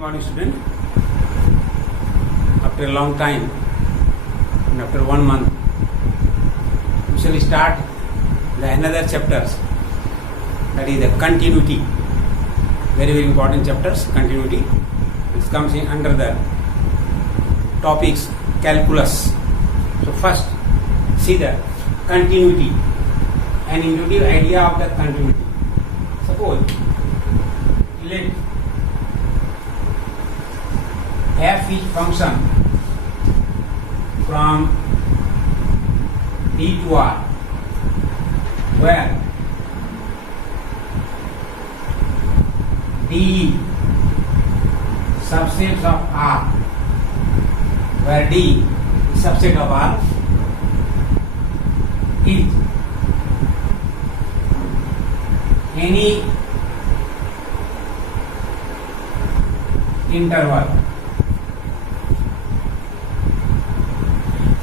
morning, student. After a long time and after 1 month, we shall start the another chapters, that is the continuity. Very very important chapters, continuity. It comes in under the topics calculus. So first see the continuity, an intuitive idea of the continuity. Suppose let f is function from D to R, where D subsets of R, where D is subset of R, is any interval.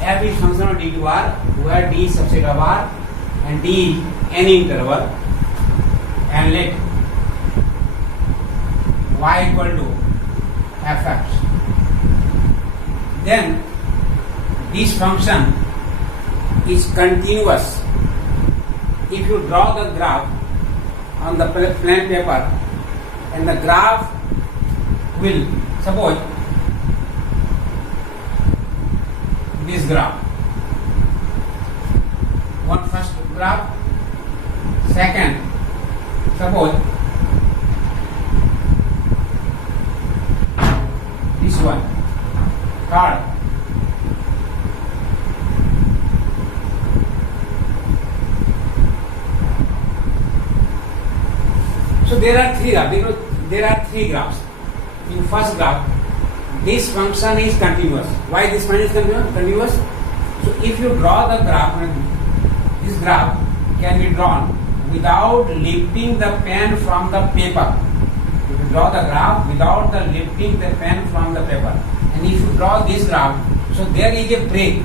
F is function of D to R, where D is subset of R and D is any interval, and let y equal to fx. Then this function is continuous if you draw the graph on the plain paper, and the graph will, suppose this graph, one first graph, second, suppose this one, third, so there are three graphs. There are three graphs. In first graph, this function is continuous. Why this function is continuous? So if you draw the graph, this graph can be drawn without lifting the pen from the paper. If you draw the graph without the lifting the pen from the paper, and if you draw this graph, so there is a break.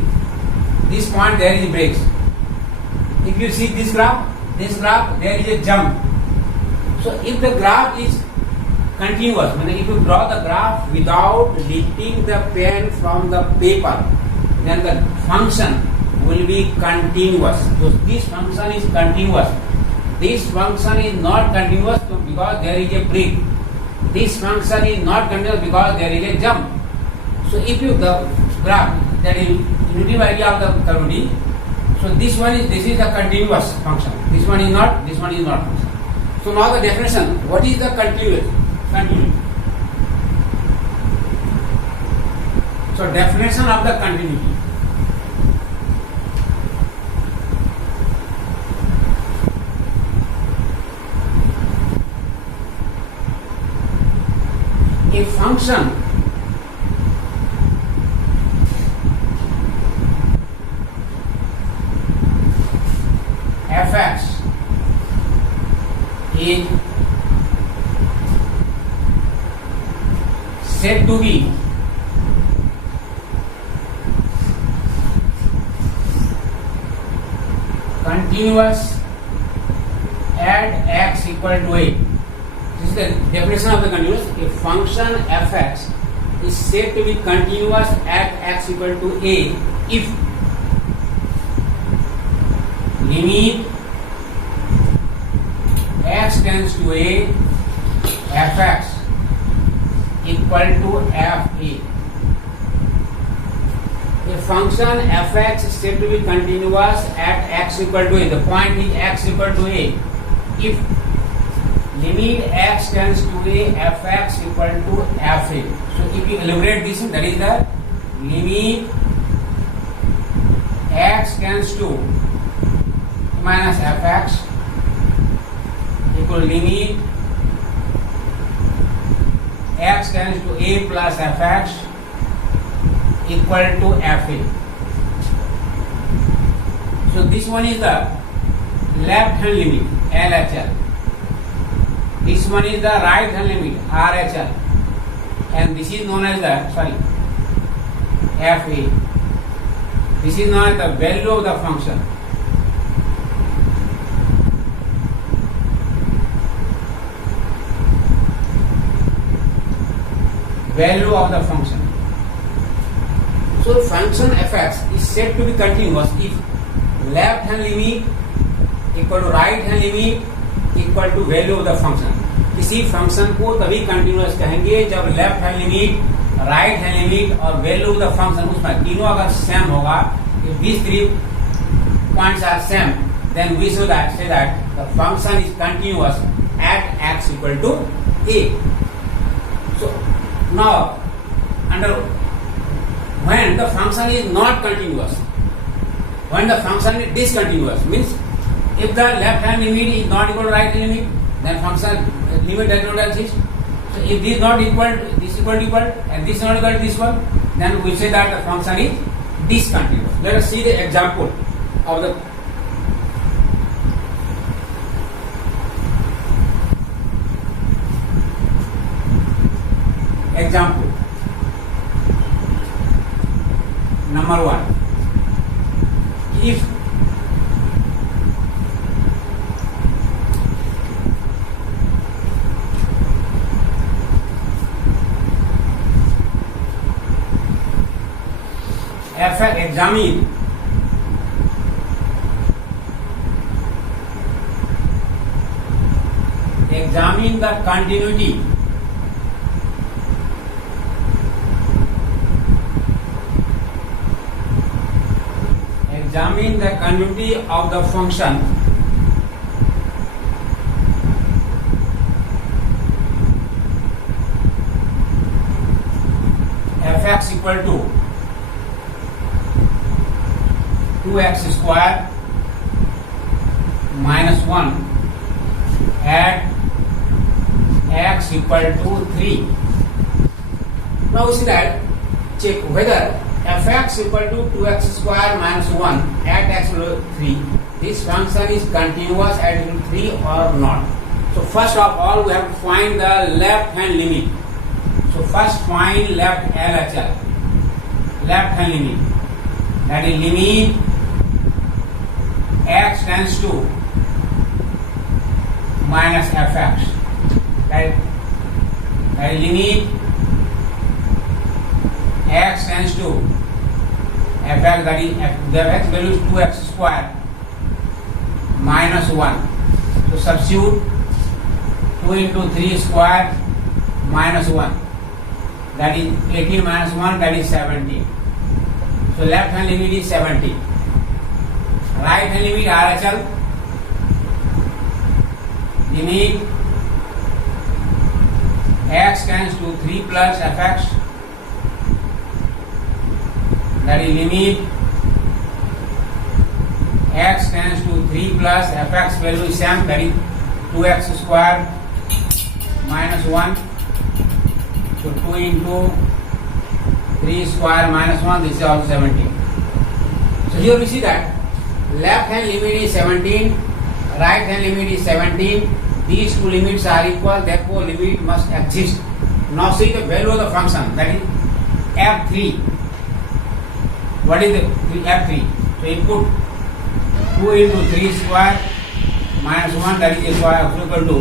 This point there is breaks. If you see this graph, there is a jump. So if the graph is continuous, meaning if you draw the graph without lifting the pen from the paper, then the function will be continuous. So this function is continuous. This function is not continuous because there is a break. This function is not continuous because there is a jump. So if you the graph, that is intuitive idea of the continuity. So this is a continuous function. This one is not function. So now the definition. What is the continuity? So definition of the continuity. A function fx is said to be continuous at x equal to a. This is the definition of the continuous. A function fx is said to be continuous at x equal to a if limit x tends to a fx equal to fa. A function fx is said to be continuous at x equal to a. The point is x equal to a if limit x tends to a fx equal to fa. So if you elaborate this, that is the limit x tends to minus fx equal limit x tends to a plus fx equal to fa. So this one is the left hand limit LHL. This one is the right hand limit RHL, and this is known as the fa. This is known as the value of the function. value of the function. So function fx is said to be continuous if left hand limit equal to right hand limit equal to value of the function. किसी function को तभी continuous कहेंगे जब left hand limit, right hand limit और value of the function उसमें तीनों अगर same होगा, if these 3 points are same, then we should say that the function is continuous at x equal to a. So now under when the function is not continuous, when the function is discontinuous, means if the left hand limit is not equal to right hand limit, then function limit does not exist. So if this is not equal to this equal to equal and this is not equal to this one, then we say that the function is discontinuous. Let us see the example of the example. Number 1. If examine the continuity of the function fx equal to 2x square minus 1 at x equal to 3. Now we see that check whether fx equal to 2x square minus 1 at x equal to 3, this function is continuous at equal to 3 or not. So first of all we have to find the left hand limit. So first find left LHL, left hand limit, that is limit x tends to minus fx, that is limit x tends to fx, that is the x value is 2x square minus 1. So substitute 2 into 3 square minus 1, that is 18 minus 1, that is 17. So left hand limit is 17. Right hand limit RHL, limit x tends to 3 plus fx, that is limit x tends to 3 plus fx value is same, that is 2x square minus 1. So 2 into 3 square minus 1, this is also 17. So here we see that left hand limit is 17, right hand limit is 17. These two limits are equal, therefore limit must exist. Now see the value of the function, that is f3. What is the f3? So you put 2 into 3 square minus 1, that is equal to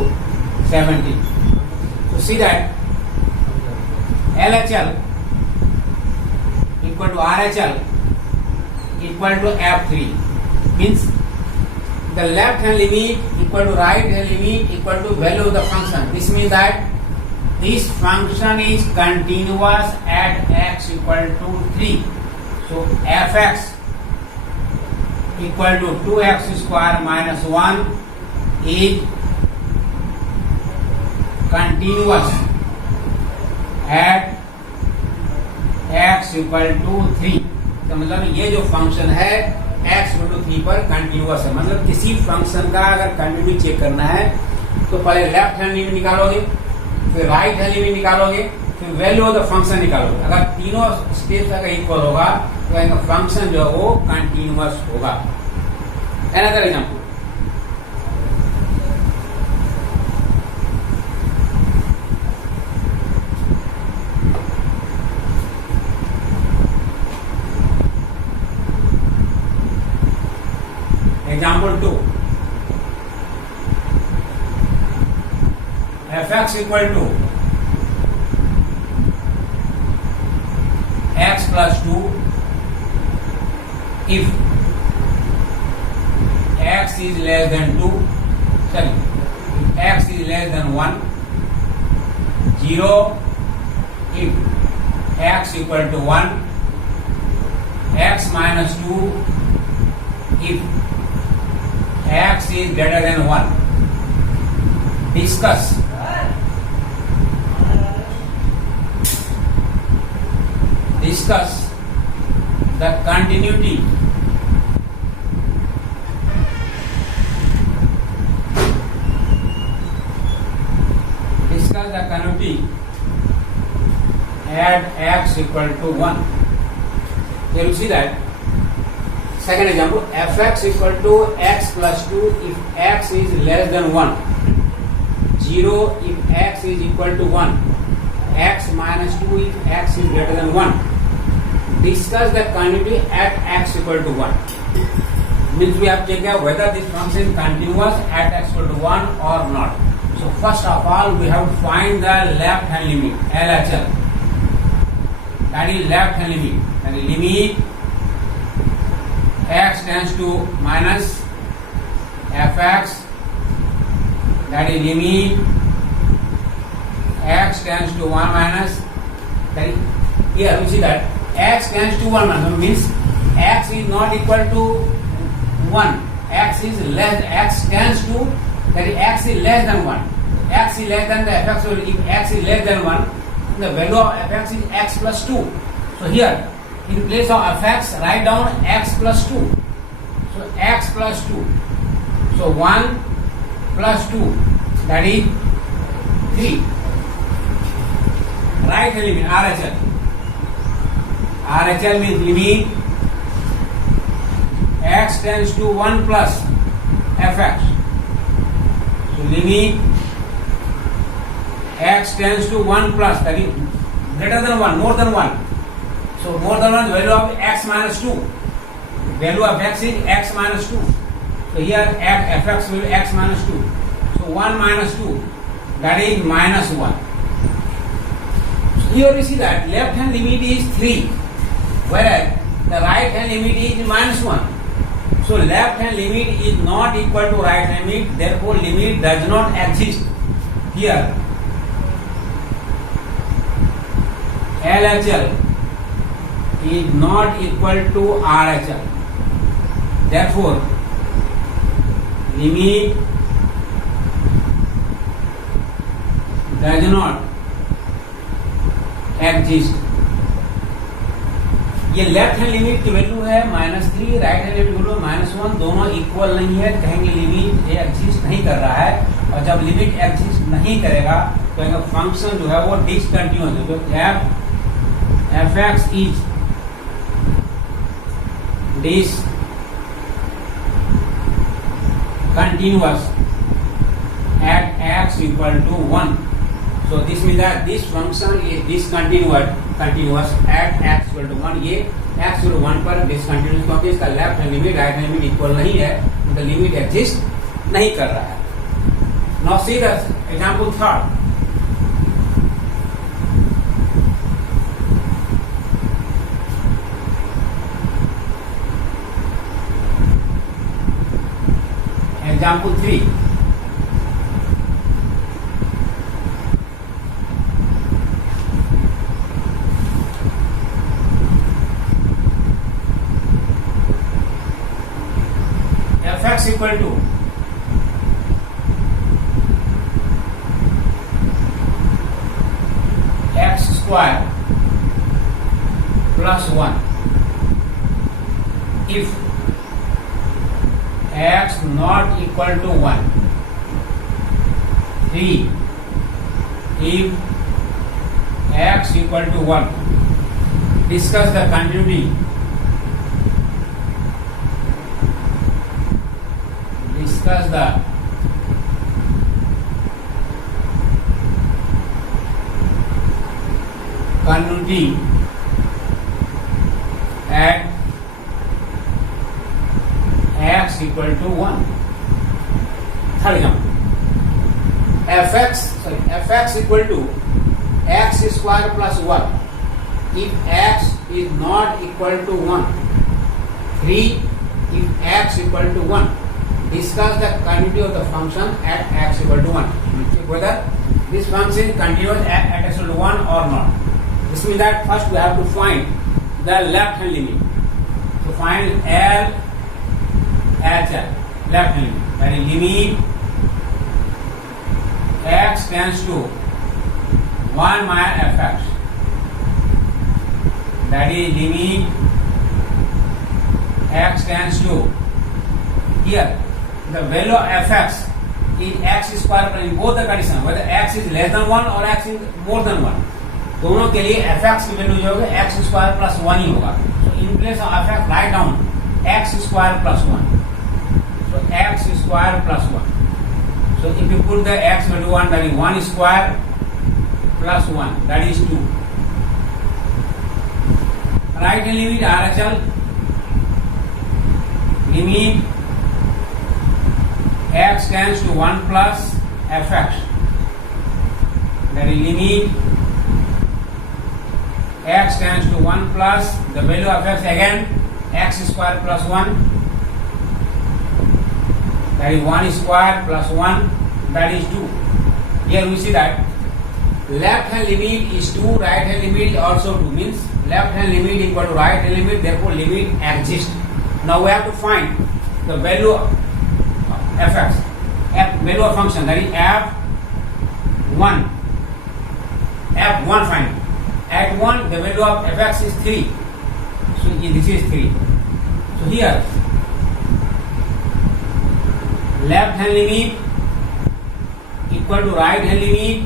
17. So see that LHL equal to RHL equal to f3. Means the left hand limit equal to right hand limit equal to value of the function. This means that this function is continuous at x equal to 3. So fx equal to 2x square minus 1 is continuous at x equal to 3. तो मतलब ये जो function है x equal to 3 पर continuous है. मतलब किसी function का अगर कंटिन्यू चेक करना है तो पहले लेफ्ट हैंड लिमिट निकालोगे, फिर राइट हैंड लिमिट निकालोगे, फिर वैल्यू ऑफ द फंक्शन निकालोगे. अगर तीनों स्टेप्स अगर इक्वल होगा तो फंक्शन जो है वो कंटिन्यूअस होगा. Another example, example 2, fx equal to plus 2 if x is less than 2, sorry, if x is less than 1, 0 if x equal to 1, x minus 2 if x is greater than 1. Discuss the continuity at x equal to 1. Here you see that. Second example, fx equal to x plus 2 if x is less than 1. 0 if x is equal to 1. X minus 2 if x is greater than 1. Discuss the continuity at x equal to 1. Means we have checked out whether this function is continuous at x equal to 1 or not. So first of all, we have to find the left hand limit, LHL. That is left hand limit. That is limit x tends to minus fx. That is limit x tends to 1 minus. That is, here we see that x tends to 1 minus means x is not equal to 1. X is less. X tends to, that is x is less than 1. X is less than the fx. So if x is less than 1, the value of fx is x plus 2. So here, in place of fx, write down x plus 2. So x plus 2. So 1 plus 2, that is 3. Right hand limit, RHL. RHL means limit x tends to 1 plus fx. So limit x tends to 1 plus, that is greater than 1, more than 1. So more than 1 value of x minus 2. Value of x is x minus 2. So here fx will be x minus 2. So 1 minus 2, that is minus 1. So here you see that left hand limit is 3, whereas the right hand limit is minus 1. So left hand limit is not equal to right hand limit, therefore limit does not exist. Here LHL is not equal to RHL. Therefore, limit does not exist. ये left hand limit की value है -3, right hand limit value -1, दोनों equal नहीं है, कहेंगे limit ये exist नहीं कर रहा है। और जब लिमिट एग्जिस्ट नहीं करेगा तो फंक्शन जो है वो डिसकंटिन्यूअस है। तो fx is discontinuous at x equal to 1. So this means that this function is discontinuous at x equal to 1. ये x equal to 1 पर discontinuous क्योंकि इसका left hand limit right hand limit equal नहीं है, तो limit exist नहीं कर रहा है। Now see the example third. Example 3. Fx equal to x square plus 1 if x not equal to 1. 3 if x equal to 1. Discuss the continuity. Discuss the continuity at x equal to 1. Third example. fx equal to x square plus 1. if x is not equal to 1. 3. If x equal to 1. Discuss the continuity of the function at x equal to 1. Check whether this function is continuous at x equal to 1 or not. This means that first we have to find the left hand limit. So find L H L, left hand limit. That is limit x tends to 1 minus fx. That is limit x tends to, here the value of fx is x square in both the condition, whether x is less than 1 or x is more than 1. दोनों के लिए fx की value जो होगी x square plus 1 ही होगा. So in place of fx write down x square plus 1. So x square plus 1. So if you put the x value 1, that is 1 square plus 1, that is 2. Right hand limit RHL, limit x tends to 1 plus fx. That is limit x tends to 1 plus the value of x again x square plus 1. That is 1 square plus 1, that is 2. Here we see that left hand limit is 2, right hand limit is also 2. Means left hand limit equal to right hand limit, therefore limit exists. Now we have to find the value of fx, value of function, that is f1. F1 find. At 1 the value of fx is 3. So this is 3. So here left hand limit equal to right hand limit,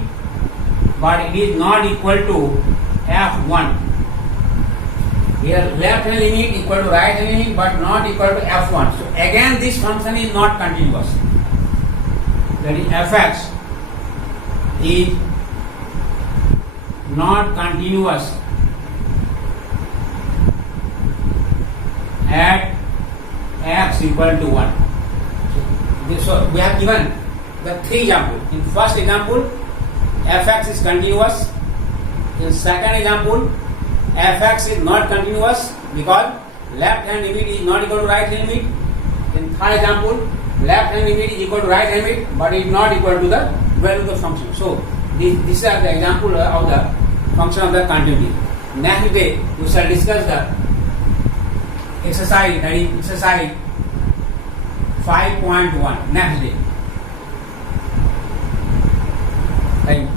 but it is not equal to f1. Here left hand limit equal to right hand limit, but not equal to f1. So again this function is not continuous. That is fx is not continuous at x equal to 1. So we have given the 3 examples. In first example, fx is continuous. In second example, fx is not continuous because left hand limit is not equal to right hand limit. In third example, left hand limit is equal to right hand limit, but is not equal to the value of the function. So these are the example of the function of the continuity. Next day we shall discuss the exercise, that is exercise 5.1 next day. Thank you.